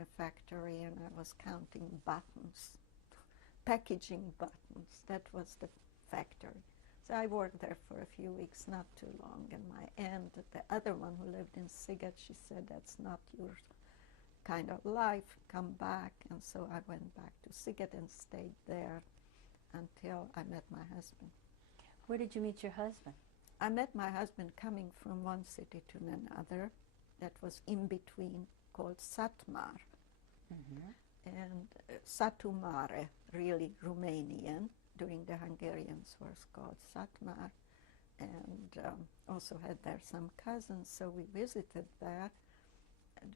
a factory and I was counting buttons, packaging buttons. That was the factory. So I worked there for a few weeks, not too long, and my aunt, the other one who lived in Siget, she said, that's not your kind of life, come back. And so I went back to Siget and stayed there until I met my husband. Where did you meet your husband? I met my husband coming from one city to another that was in between, called Satmar. Mm-hmm. And Satu Mare, really Romanian. During the Hungarians was called Satmar. And also had there some cousins, so we visited there.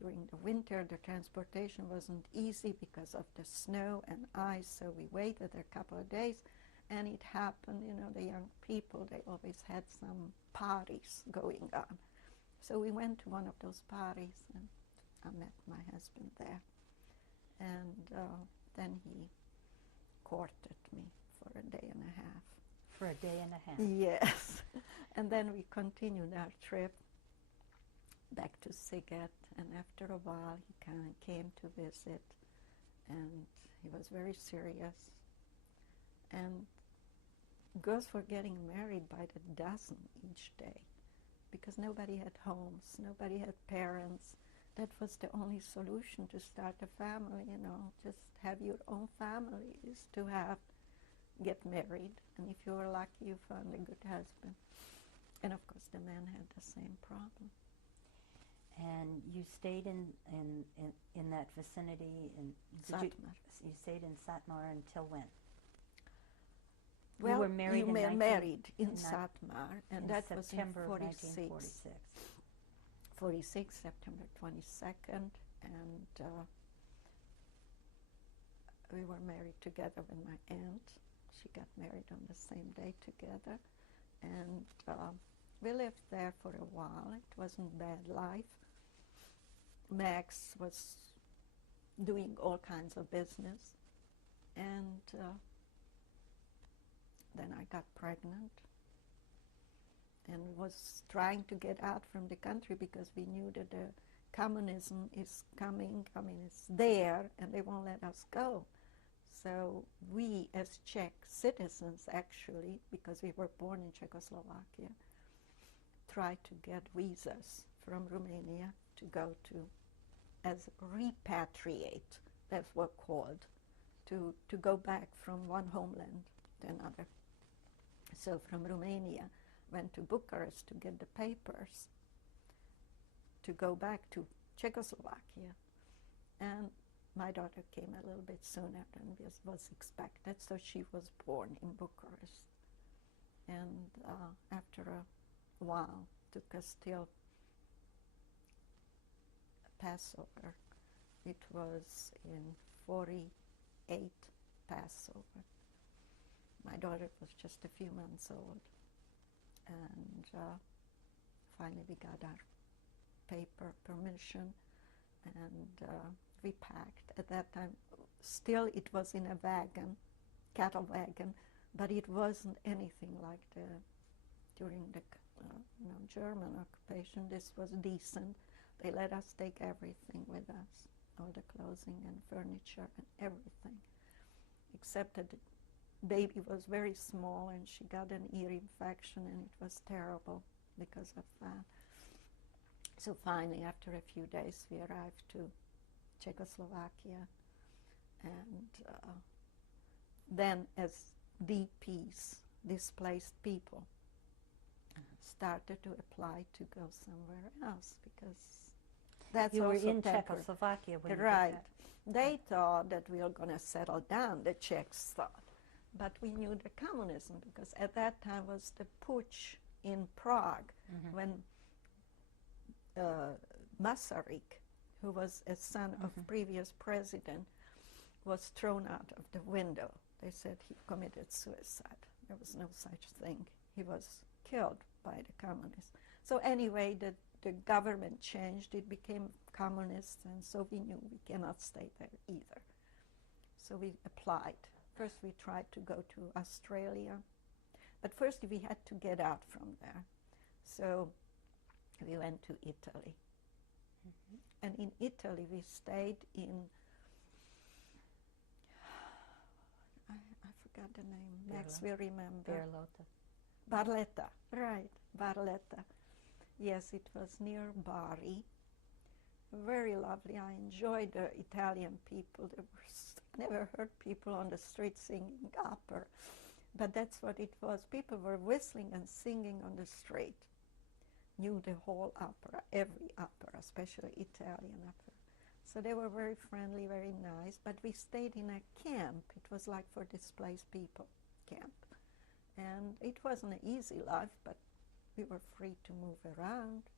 During the winter, the transportation wasn't easy because of the snow and ice, so we waited a couple of days. And it happened, you know, the young people, they always had some parties going on. So we went to one of those parties, and I met my husband there. And then he courted me for a day and a half. For a day and a half? Yes. And then we continued our trip back to Siget, and after a while he kind of came to visit, and he was very serious. And girls were getting married by the dozen each day because nobody had homes, nobody had parents. That was the only solution to start a family, you know, just have your own family is to get married. And if you were lucky, you found a good husband. And of course, the man had the same problem. And you stayed in that vicinity? Satmar. You stayed in Satmar until when? Well, you were married married in Satmar, and that was in September of 1946. 46, September 22nd, and we were married together with my aunt. She got married on the same day together, and we lived there for a while. It wasn't bad life. Max was doing all kinds of business, and then I got pregnant and was trying to get out from the country because we knew that the communism is coming, I mean, it's there, and they won't let us go. So we, as Czech citizens, actually, because we were born in Czechoslovakia, tried to get visas from Romania to go to, as repatriate, that's what called, to go back from one homeland to another. So from Romania, went to Bucharest to get the papers to go back to Czechoslovakia. And my daughter came a little bit sooner than was expected, so she was born in Bucharest. And after a while, took us till Passover. It was in 48 Passover. My daughter was just a few months old. And finally we got our paper permission, and we packed. At that time, still it was in a wagon, cattle wagon, but it wasn't anything like during the German occupation. This was decent. They let us take everything with us, all the clothing and furniture and everything, except that the baby was very small and she got an ear infection, and it was terrible because of that. So finally, after a few days, we arrived to Czechoslovakia, and then as DPs, displaced people, started to apply to go somewhere else, because that's you were also in temporary. Czechoslovakia when you did Right. that. They thought that we were going to settle down, the Czechs thought. But we knew the communism, because at that time was the putsch in Prague, when Masaryk, who was a son of previous president, was thrown out of the window. They said he committed suicide. There was no such thing. He was killed by the communists. So anyway, the government changed. It became communist, and so we knew we cannot stay there either. So we applied. First we tried to go to Australia, but first we had to get out from there. So we went to Italy. And in Italy, we stayed in, I forgot the name. Max will remember. Berlota. Barletta, right, Barletta. Yes, it was near Bari. Very lovely. I enjoyed the Italian people. I never heard people on the street singing opera, but that's what it was. People were whistling and singing on the street. Knew the whole opera, every opera, especially Italian opera. So they were very friendly, very nice, but we stayed in a camp. It was like for displaced people camp. And it wasn't an easy life, but we were free to move around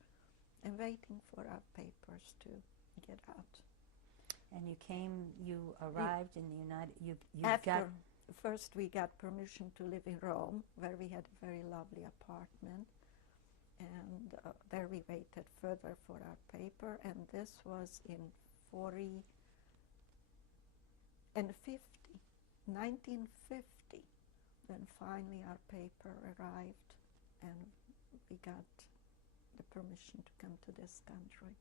and waiting for our papers to get out. And you arrived in the United, After, first we got permission to live in Rome, where we had a very lovely apartment. And there we waited further for our paper, and this was in 1950. Then finally our paper arrived, and we got the permission to come to this country.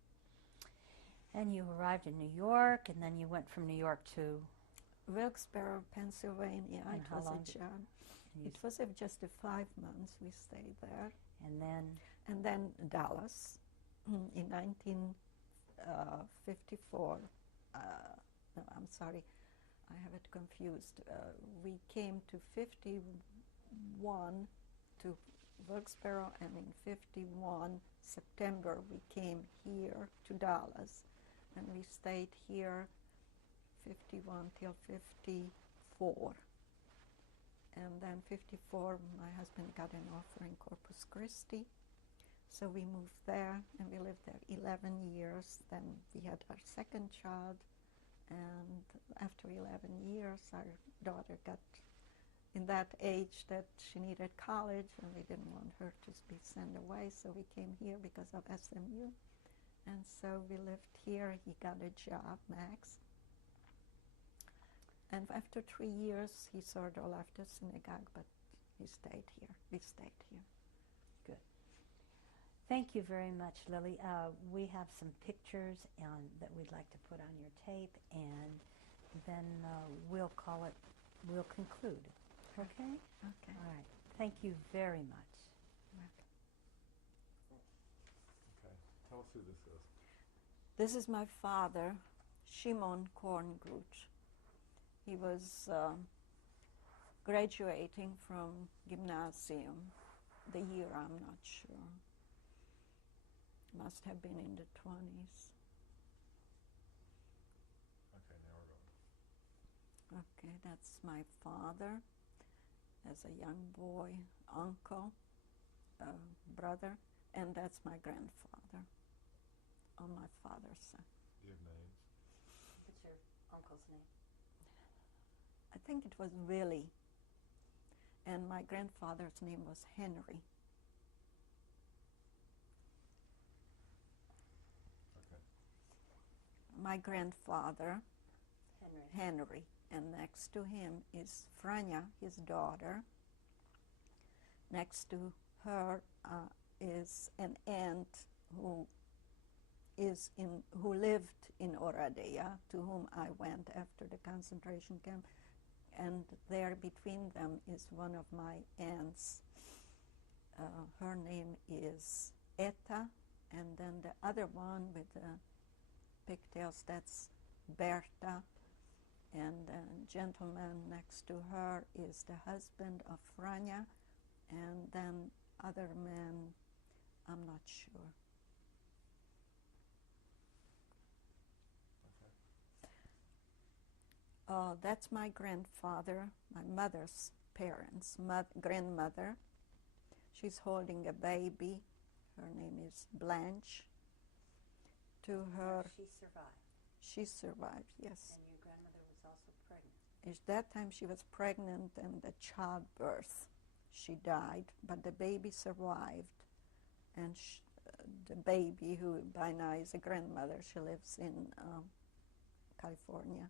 And you arrived in New York, and then you went from New York to Wilkes-Barre, Pennsylvania. And it how was long a job. It was just 5 months we stayed there. And then Dallas in 1954. No, I'm sorry, I have it confused. We came to 51 to Wilkes-Barre, and in 51 September we came here to Dallas, and we stayed here 51 till 54. And then 54, my husband got an offer in Corpus Christi, so we moved there, and we lived there 11 years. Then we had our second child, and after 11 years, our daughter got in that age that she needed college, and we didn't want her to be sent away, so we came here because of SMU. And so we lived here. He got a job, Max. And after 3 years, he sort of left the synagogue, but he stayed here. We stayed here. Good. Thank you very much, Lily. We have some pictures that we'd like to put on your tape, and then we'll conclude. Okay? Okay. All right. Thank you very much. Okay. Tell us who this is. This is my father, Shimon Korngrut. He was graduating from gymnasium. The year, I'm not sure. Must have been in the 20s. Okay, now we're going. Okay, that's my father as a young boy, uncle, brother, and that's my grandfather on my father's side. Do you have names? What's your uncle's name? I think it was Willie, and my grandfather's name was Henry. Okay. My grandfather, Henry. And next to him is Franja, his daughter. Next to her is an aunt who lived in Oradea, to whom I went after the concentration camp. And there between them is one of my aunts. Her name is Etta, and then the other one with the pigtails, that's Berta. And the gentleman next to her is the husband of Franja, and then other men, I'm not sure. Okay. That's my grandfather, my mother's parents, grandmother. She's holding a baby. Her name is Blanche. To her, She survived. she survived, yes. And your grandmother was also pregnant. At that time she was pregnant, and the childbirth, she died, but the baby survived. And the baby, who by now is a grandmother, she lives in California.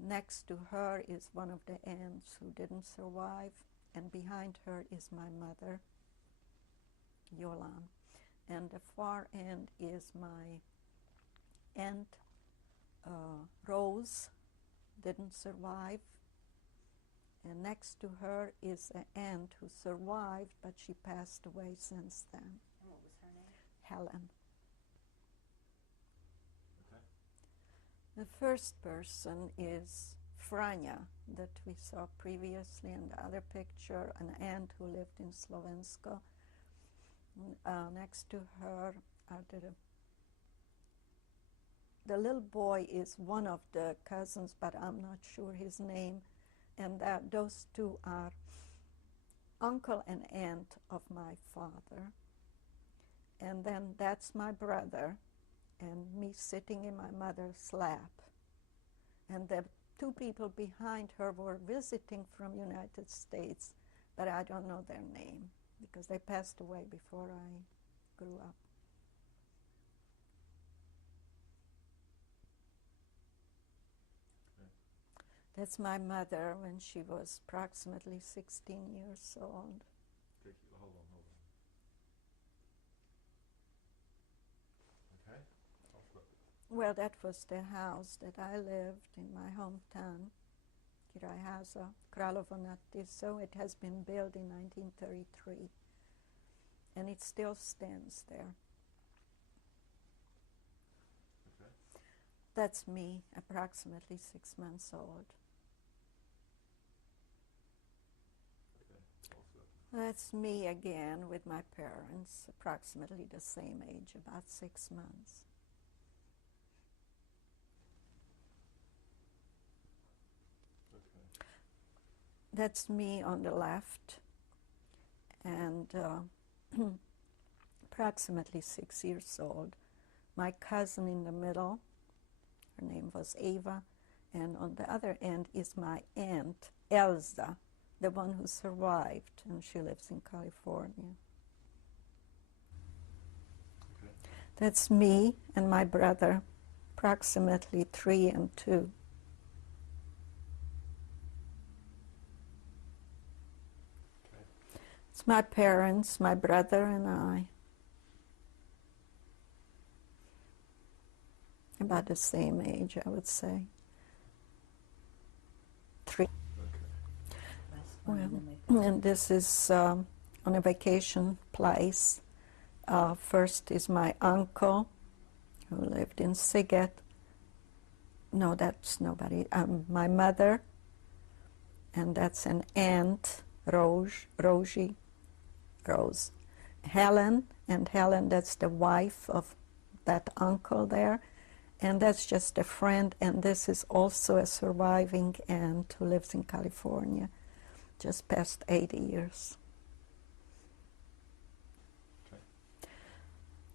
Next to her is one of the aunts who didn't survive, and behind her is my mother, Yolan. And the far end is my aunt Rose didn't survive, and next to her is an aunt who survived, but she passed away since then. And what was her name? Helen. Okay. The first person is Franja, that we saw previously in the other picture, an aunt who lived in Slovensko. Next to her are the little boy is one of the cousins, but I'm not sure his name, and those two are uncle and aunt of my father. And then that's my brother, and me sitting in my mother's lap. And the two people behind her were visiting from United States, but I don't know their name because they passed away before I grew up. Okay. That's my mother when she was approximately 16 years old. Hold on. Okay. Tell us about this. Well, that was the house that I lived in my hometown, Királyháza, Královo nad Tiszou. It has been built in 1933, and it still stands there. Okay. That's me, approximately 6 months old. Okay. Tell us about this. That's me again with my parents, approximately the same age, about 6 months. Okay. That's me on the left, and approximately 6 years old. My cousin in the middle, her name was Eva, and on the other end is my aunt, Elsa, the one who survived, and she lives in California. Okay. That's me and my brother, approximately 3 and 2. Okay. It's my parents, my brother, and I. About the same age, I would say. 3. Okay. Last one, Well, and then we and this is on a vacation place. First is my uncle, who lived in Sziget. No, that's nobody. My mother, and that's an aunt, Rose. Helen, and Helen, that's the wife of that uncle there. And that's just a friend, and this is also a surviving aunt who lives in California, just past 80 years. Okay.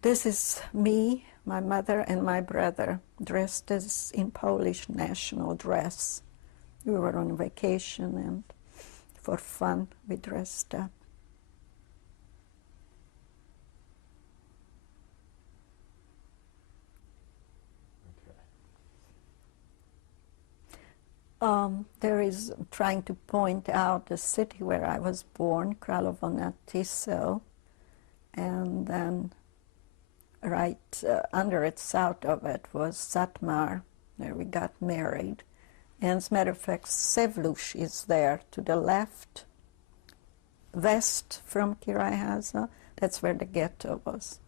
This is me, my mother, and my brother, dressed as in Polish national dress. We were on vacation, and for fun, we dressed up. There is trying to point out the city where I was born, Královo nad Tisou, and then right under it, south of it, was Satmar, where we got married. And as a matter of fact, Szevlus is there to the left, west from Királyháza. That's where the ghetto was.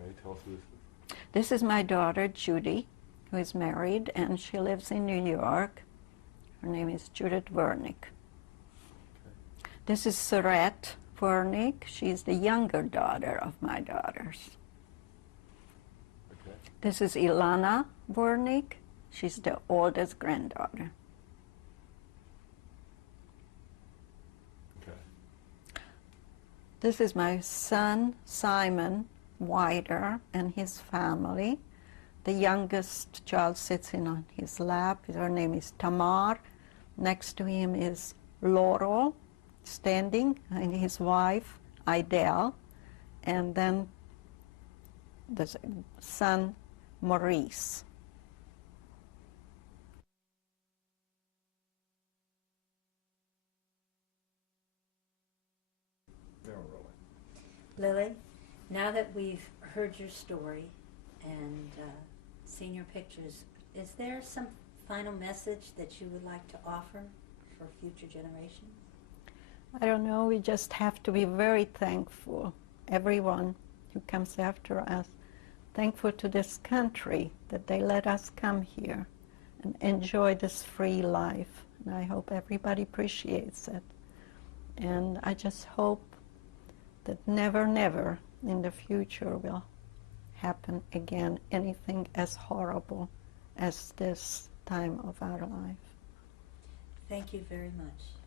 Okay. Tell us who this is. This is my daughter, Judy, who is married, and she lives in New York. Her name is Judith Wernick. Okay. This is Saret Wernick. She's the younger daughter of my daughters. Okay. This is Ilana Wernick. She's the oldest granddaughter. Okay. This is my son, Simon Wider, and his family. The youngest child sits in on his lap. Her name is Tamar. Next to him is Laurel, standing, and his wife, Idel. And then the son, Maurice. Lily, now that we've heard your story and seen your pictures, is there some final message that you would like to offer for future generations? I don't know, we just have to be very thankful, everyone who comes after us, thankful to this country that they let us come here and enjoy this free life. And I hope everybody appreciates it. And I just hope that never, never in the future will happen again anything as horrible as this time of our life. Thank you very much.